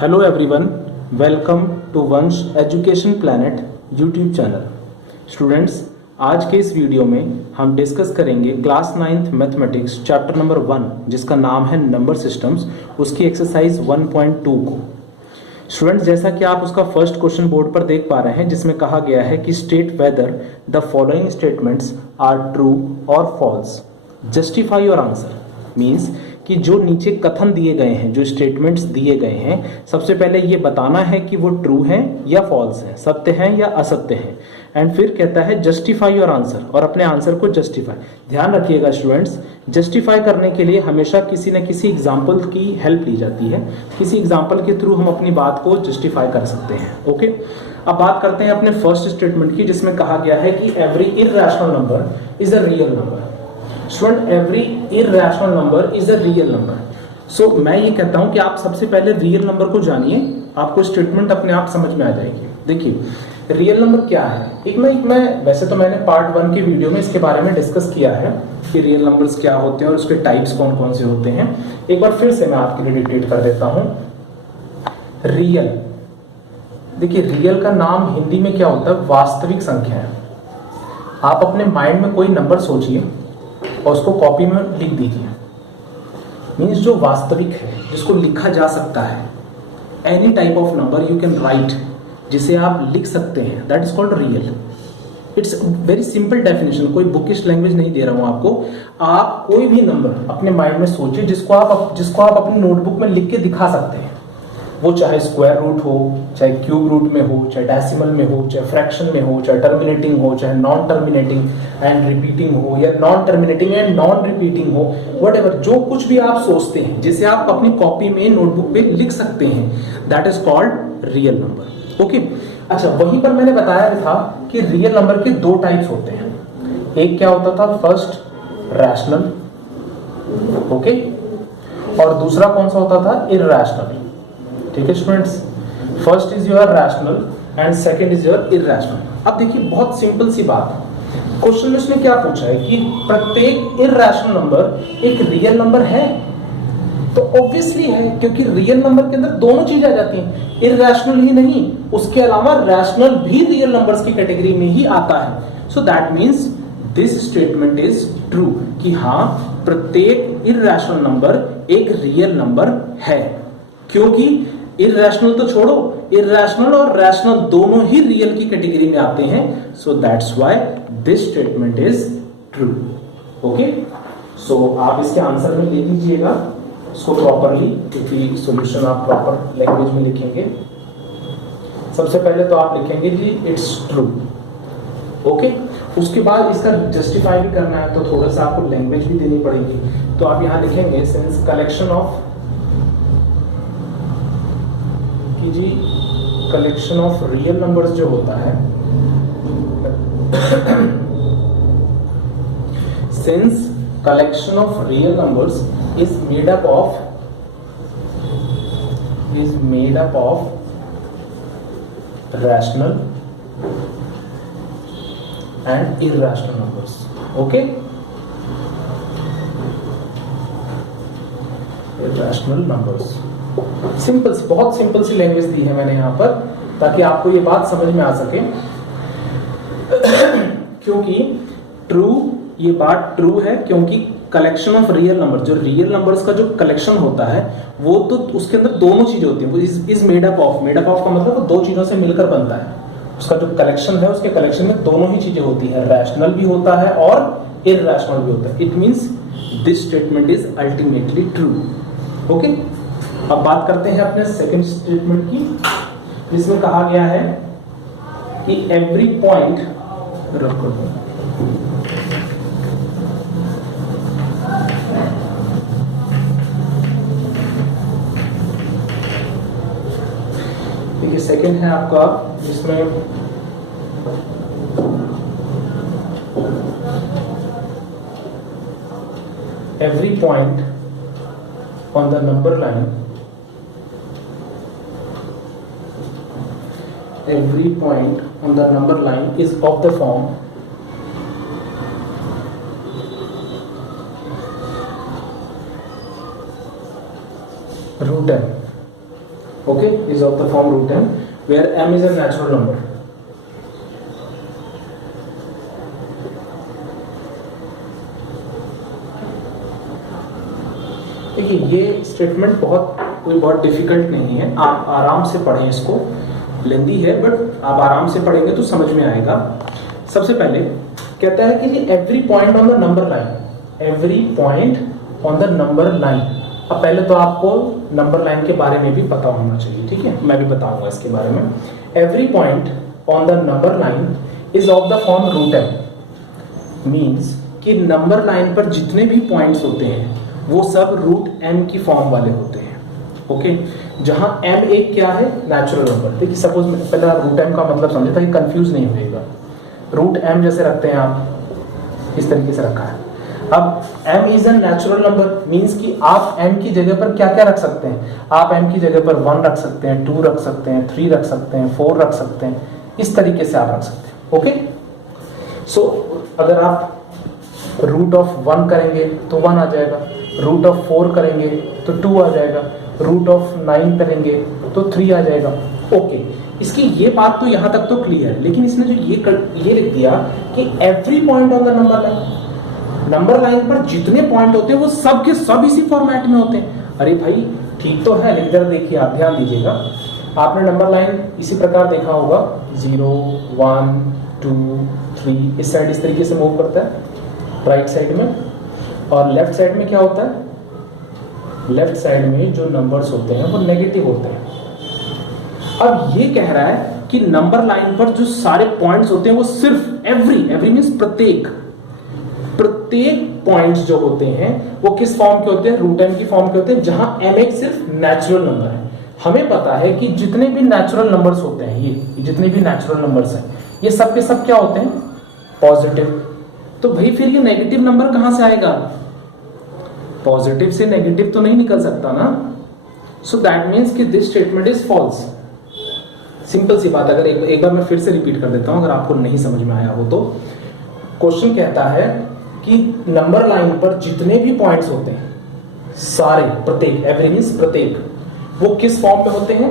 Hello everyone, welcome to वंश education planet YouTube channel. Students, आज के इस वीडियो में हम डिस्कस करेंगे class 9th mathematics chapter number 1 जिसका नाम है नंबर सिस्टम्स, उसकी एक्सरसाइज 1.2 को। स्टूडेंट्स, जैसा कि आप उसका फर्स्ट क्वेश्चन बोर्ड पर देख पा रहे हैं जिसमें कहा गया है कि state whether the following statements are true और false, justify your answer. Means कि जो नीचे कथन दिए गए हैं, जो स्टेटमेंट्स दिए गए हैं, सबसे पहले ये बताना है कि वो ट्रू हैं या फॉल्स हैं, सत्य हैं या असत्य हैं। एंड फिर कहता है जस्टिफाई योर आंसर, और अपने आंसर को जस्टिफाई। ध्यान रखिएगा स्टूडेंट्स, जस्टिफाई करने के लिए हमेशा किसी न किसी एग्जाम्पल की हेल्प ली जाती है। किसी एग्जाम्पल के थ्रू हम अपनी बात को जस्टिफाई कर सकते हैं। ओके, अब बात करते हैं अपने फर्स्ट स्टेटमेंट की जिसमें कहा गया है कि every irrational number is a real number. Student, every irrational number is a real number. So मैं ये कहता हूं कि आप सबसे पहले रियल नंबर को जानिए, आपको स्टेटमेंट अपने आप समझ में आ जाएगी। देखिए, रियल नंबर क्या है। एक मैं वैसे तो मैंने पार्ट 1 के वीडियो में इसके बारे में डिस्कस किया है कि रियल नंबर्स क्या होते हैं और उसके टाइप्स कौन कौन से होते हैं। एक बार फिर से मैं आपके लिए डिक्टेट कर देता हूं। रियल, देखिए रियल का नाम हिंदी में क्या होता है, वास्तविक संख्या है। आप अपने माइंड में कोई नंबर सोचिए और उसको कॉपी में लिख दीजिए। मीन्स जो वास्तविक है, जिसको लिखा जा सकता है, any type of number you can write, जिसे आप लिख सकते हैं, that is called real. It's very simple definition, कोई बुकिश लैंग्वेज नहीं दे रहा हूं आपको। आप कोई भी नंबर अपने माइंड में सोचिए जिसको आप अपनी नोटबुक में लिख के दिखा सकते हैं। वो चाहे स्क्वायर रूट हो, चाहे क्यूब रूट में हो, चाहे डेसिमल में हो, चाहे फ्रैक्शन में हो, चाहे टर्मिनेटिंग हो, चाहे नॉन टर्मिनेटिंग एंड रिपीटिंग हो, या non terminating and non repeating हो, व्हाटएवर, जो कुछ भी आप सोचते हैं जिसे आप अपनी कॉपी में, नोटबुक पे लिख सकते हैं, that is called real number. Okay, अच्छा, वहीं पर मैंने बताया था कि रियल नंबर के दो टाइप्स होते हैं। एक क्या होता था, फर्स्ट रैशनल, ओके, और दूसरा कौन सा होता था, इररेशनल। ठीक है students, first is your rational and second is your irrational. अब देखिए, बहुत सिंपल सी बात है। क्वेश्चन में उसने क्या पूछा है कि प्रत्येक इररेशनल नंबर एक रियल नंबर है, तो ऑब्वियसली है, क्योंकि रियल नंबर के अंदर दोनों चीजें आ जाती हैं। इररेशनल ही नहीं, उसके अलावा रैशनल भी रियल नंबर्स की कैटेगरी में ही आता है। सो that means this statement is true, कि हाँ, प्रत्येक इररेशनल नंबर एक रियल नंबर है। क्योंकि इररेशनल तो छोड़ो, इररेशनल और रैशनल दोनों ही रियल की कैटेगरी में आते हैं। So that's why this statement is true. Okay, so आप इसके आंसर में ले लीजिएगा इसको प्रॉपरली, क्योंकि सॉल्यूशन आप प्रॉपर लैंग्वेज में लिखेंगे। सबसे पहले तो आप लिखेंगे जी इट्स ट्रू। ओके, उसके बाद इसका जस्टिफाई भी करना है, तो थोड़ा सा आपको लैंग्वेज भी देनी पड़ेगी। तो आप यहां लिखेंगे सिंस कलेक्शन ऑफ जी, कलेक्शन ऑफ रियल नंबर्स जो होता है, since collection of real numbers is made up of rational and irrational numbers. Okay, irrational numbers, simple, बहुत सिंपल सी लैंग्वेज दी है मैंने यहां पर ताकि आपको ये बात समझ में आ सके। क्योंकि ट्रू, ये बात ट्रू है क्योंकि कलेक्शन ऑफ रियल नंबर, जो रियल नंबर्स का जो कलेक्शन होता है, वो तो उसके अंदर दोनों चीजें होती हैं। वो is made up of, made up of का मतलब वो दो चीजों से मिलकर बनता है। उसका जो कलेक्शन है, उसके कलेक्शन में दोनों ही चीजें होती है, रैशनल भी होता है और इररेशनल भी होता है। It means this statement is ultimately true. Okay, अब बात करते हैं अपने सेकंड स्टेटमेंट की, जिसमें कहा गया है कि एवरी पॉइंट, देखिए सेकंड है आपका, जिसमें every point on the number line, every point on the number line is of the form root n. okay, is of the form root m where m is a natural number. देखिए ये statement बहुत difficult नहीं है, आप आराम से पढ़ें इसको, लेंदी है बट आप आराम से पढ़ेंगे तो समझ में आएगा। सबसे पहले कहता है कि every point on the number line, every point on the number line. अब पहले तो आपको नंबर लाइन के बारे में भी पता होना चाहिए, ठीक है, मैं भी बताऊंगा इसके बारे में। Every point on the number line is of the form root m, means कि नंबर लाइन पर जितने भी पॉइंट्स होते हैं वो सब रूट एम की फॉर्म वाले होते हैं, ओके। जहां एम एक क्या है, नेचुरल नंबर। देखिए सपोज पहले रूट एम का मतलब समझे ताकि कंफ्यूज नहीं होगा। रूट एम जैसे रखते हैं आप, इस तरीके से रखा है। अब m is a natural number, means कि आप m की जगह पर क्या क्या रख सकते हैं, आप m की जगह पर 1 रख सकते हैं, 2 रख सकते हैं, 3 रख सकते हैं, 4 रख सकते हैं, इस तरीके से आप रख सकते हैं, ओके। सो अगर आप रूट ऑफ 1 करेंगे तो 1 आ जाएगा, रूट ऑफ 4 करेंगे तो 2 आ जाएगा, रूट ऑफ 9 करेंगे तो 3 आ जाएगा, ओके। इसकी ये बात तो यहां तक तो क्लियर है, लेकिन इसने जो ये लिख दिया कि every point on the number line, number line पर जितने पॉइंट होते हैं वो सब के सब इसी फॉर्मेट में होते हैं। अरे भाई ठीक तो है, लेकिन जरा देखिए, आप ध्यान दीजिएगा, आपने नंबर लाइन इसी प्रकार देखा होगा, 0 1 2 3, इस साइड इस तरीके से मूव करता है राइट साइड में, और लेफ्ट साइड में क्या होता है, लेफ्ट साइड में जो नंबर्स होते हैं वो नेगेटिव होते हैं। अब ये कह रहा है कि नंबर लाइन पर जो सारे पॉइंट्स होते हैं वो सिर्फ एवरी मींस प्रत्येक पॉइंट्स जो होते हैं वो किस फॉर्म के होते हैं, रूट एम की फॉर्म के होते हैं, जहां एम एक सिर्फ नेचुरल नंबर है। हमें पता है कि जितने भी नेचुरल नंबर्स होते हैं, ये जितने भी नेचुरल नंबर्स हैं, ये सब के सब क्या होते हैं, पॉजिटिव। तो भाई फिर ये नेगेटिव नंबर कहां से आएगा, पॉजिटिव से नेगेटिव तो नहीं निकल सकता ना। सो दैट मीन्स कि this statement is false. Simple सी बात, अगर एक बार मैं फिर से रिपीट कर देता हूं अगर आपको नहीं समझ में आया हो तो। क्वेश्चन कहता है कि नंबर लाइन पर जितने भी पॉइंट्स होते हैं सारे, प्रत्येक, एवरी मींस प्रत्येक, वो किस फॉर्म में होते हैं,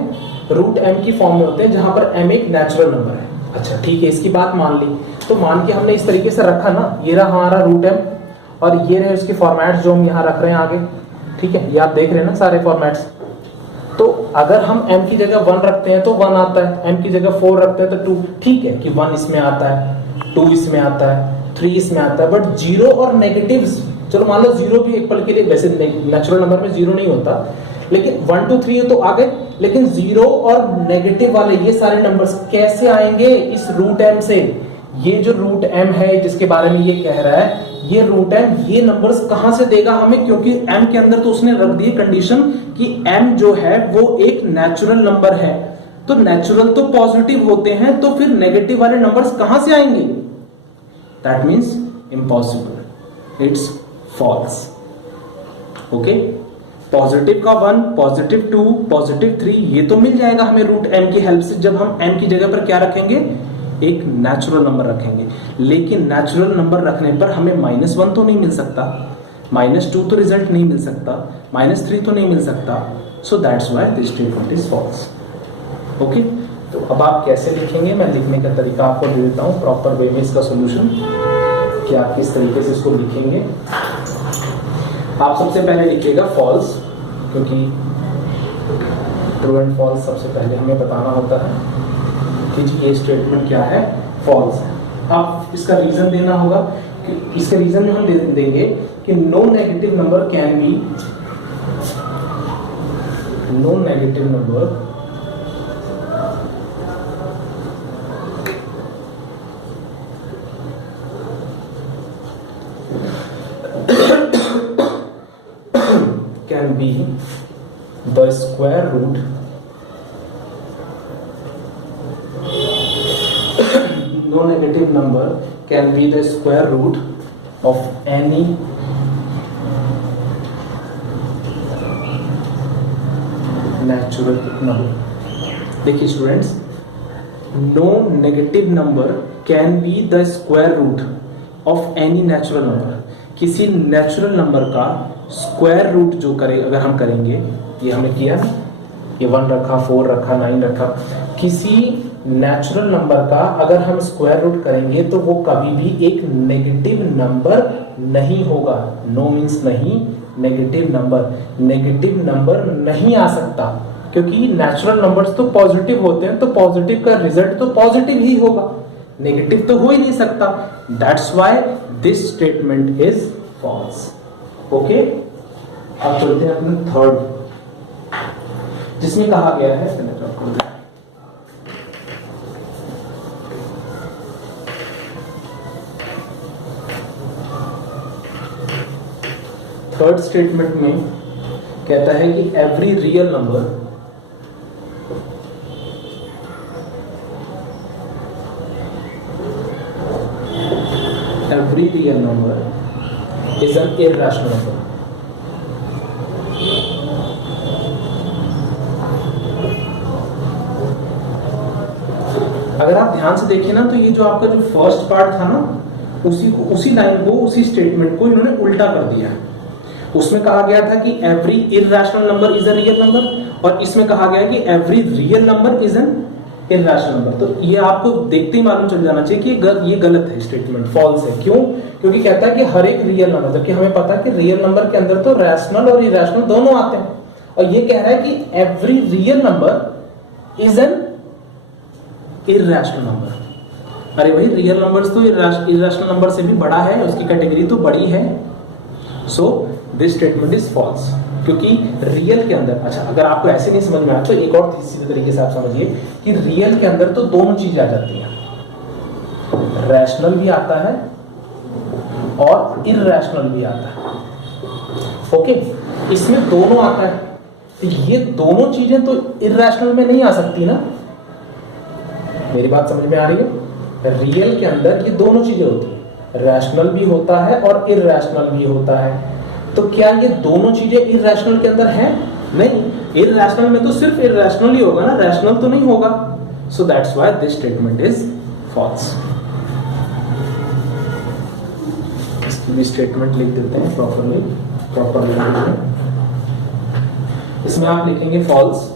रूट एम की फॉर्म में होते हैं, जहां पर एम एक नेचुरल नंबर है। अच्छा ठीक है, इसकी बात मान ली, तो मान के हमने इस तरीके से रखा ना, ये रहा हमारा रूट एम और ये रहे उसके फॉर्मेट्स जो हम यहाँ रख रहे हैं आगे, ठीक है, ये आप देख रहे हैं ना सारे फॉर्मेट्स। तो अगर हम m की जगह 1 रखते हैं तो 1 आता है, m की जगह 4 रखते हैं तो 2, ठीक है कि 1 इसमें आता है, 2 इसमें आता है, 3 इसमें आता है, बट 0 और नेगेटिव्स, चलो मान लो 0 भी एक पल के लिए, वैसे नेचुरल नंबर में 0 नहीं होता, लेकिन 1 2 3 तो आ गए, लेकिन 0 और नेगेटिव वाले ये सारे नंबर्स कैसे आएंगे इस रूट m से। ये जो रूट m है जिसके बारे में ये कह रहा है, ये रूट m ये नंबर्स कहां से देगा हमें, क्योंकि m के अंदर तो उसने रख दी कंडीशन कि m जो है वो एक नेचुरल नंबर है, तो नेचुरल तो पॉजिटिव होते हैं, तो फिर नेगेटिव वाले नंबर्स कहां से आएंगे, that means impossible, it's false, okay. Positive का 1, पॉजिटिव 2, पॉजिटिव 3 ये तो मिल जाएगा हमें रूट m की हेल्प से, जब हम m की जगह पर क्या रखेंगे, एक नेचुरल नंबर रखेंगे। लेकिन नेचुरल नंबर रखने पर हमें -1 तो नहीं मिल सकता, -2 तो रिजल्ट नहीं मिल सकता, -3 तो नहीं मिल सकता, so that's why this statement is false, okay. तो अब आप कैसे लिखेंगे, मैं लिखने का तरीका आपको दे देता हूं प्रॉपर वे में इसका सॉल्यूशन, कि आप किस तरीके से इसको लिखेंगे। आप सबसे पहले लिखिएगा फॉल्स, क्योंकि ट्रू एंड फॉल्स सबसे पहले हमें बताना होता है कि जी ये स्टेटमेंट क्या है, फॉल्स है। आप इसका रीजन देना होगा, कि इसका रीजन में हम देंगे कि no negative number can be, no negative number can be the square root no negative number can be the square root of any natural number। देखिए students, no negative number can be the square root of any natural number। किसी natural number का square root जो करे, अगर हम करेंगे, ये हमने किया, ये 1 रखा, 4 रखा, 9 रखा, किसी नेचुरल नंबर का अगर हम स्क्वायर रूट करेंगे तो वो कभी भी एक नेगेटिव नंबर नहीं होगा। नो मीन्स नहीं, नेगेटिव नंबर नहीं आ सकता, क्योंकि नेचुरल नंबर्स तो पॉजिटिव होते हैं, तो पॉजिटिव का रिजल्ट तो पॉजिटिव ही होगा, नेगेटिव तो हो ही नहीं सकता। That's why this statement is false. Okay, अब चलते हैं अपने थर्ड, जिसमें कहा गया है थर्ड स्टेटमेंट में कहता है कि every real number is an irrational number. अगर आप ध्यान से देखिए ना, तो ये जो आपका जो फर्स्ट पार्ट था ना, उसी लाइन को, उसी स्टेटमेंट को इन्होंने उल्टा कर दिया है। उसमें कहा गया था कि every irrational number is a real number, और इसमें कहा गया है कि every real number is an irrational number. तो ये आपको देखते ही मालूम चल जाना चाहिए कि ये गलत है, स्टेटमेंट फॉल्स है। क्यों? क्योंकि कहता है कि हर एक रियल नंबर, जबकि हमें पता है कि रियल नंबर के अंदर तो रैशनल और इररेशनल दोनों आते हैं, और ये कह रहा है कि every real number is an irrational number. अरे भाई, रियल नंबर्स तो इररेशनल नंबर से भी बड़ा है, उसकी कैटेगरी तो बड़ी है। So this statement is false, क्योंकि रियल के अंदर, अच्छा अगर आपको ऐसे नहीं समझ में आया तो एक और सीधे तरीके से आप समझिए कि रियल के अंदर तो दोनों चीजें आ जाती हैं, रैशनल भी आता है और इररेशनल भी आता है। ओके, इसमें दोनों आता है, तो ये दोनों चीजें तो इररेशनल में नहीं आ सकती ना। मेरी बात समझ में आ रही है? रियल के अंदर ये दोनों चीजें होती है, रैशनल भी होता है और इररेशनल भी होता है। तो क्या ये दोनों चीजें इररेशनल के अंदर हैं? नहीं, इररेशनल में तो सिर्फ इररेशनल ही होगा ना, रैशनल तो नहीं होगा। So that's why this statement is false. इसकी भी स्टेटमेंट लिख देते हैं प्रॉपर लैंग्वेज में। इसमें आप लिखेंगे फॉल्स।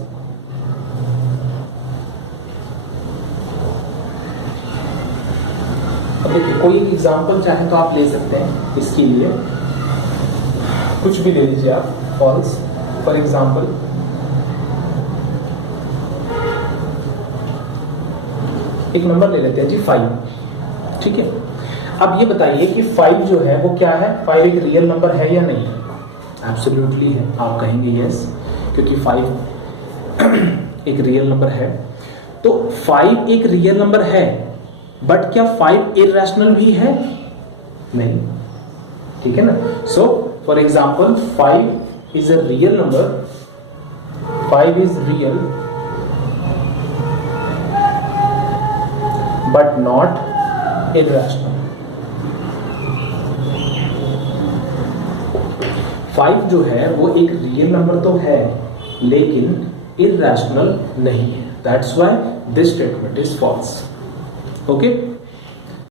अब देखिए, कोई एक एग्जांपल चाहे तो आप ले सकते हैं इसके लिए, कुछ भी ले लीजिए आप। फॉल्स, फॉर एग्जाम्पल, एक नंबर ले लेते हैं जी 5। ठीक है, अब ये बताइए कि 5 जो है वो क्या है? 5 एक रियल नंबर है या नहीं? एब्सोल्युटली है, आप कहेंगे यस, क्योंकि 5 एक रियल नंबर है। तो 5 एक रियल नंबर है, बट क्या 5 इररेशनल भी है? नहीं, ठीक है ना। So for example, 5 is a real number, 5 is real but not irrational. 5 जो है वो एक रियल नंबर तो है, लेकिन इररेशनल नहीं है। That's why this statement is false. Okay.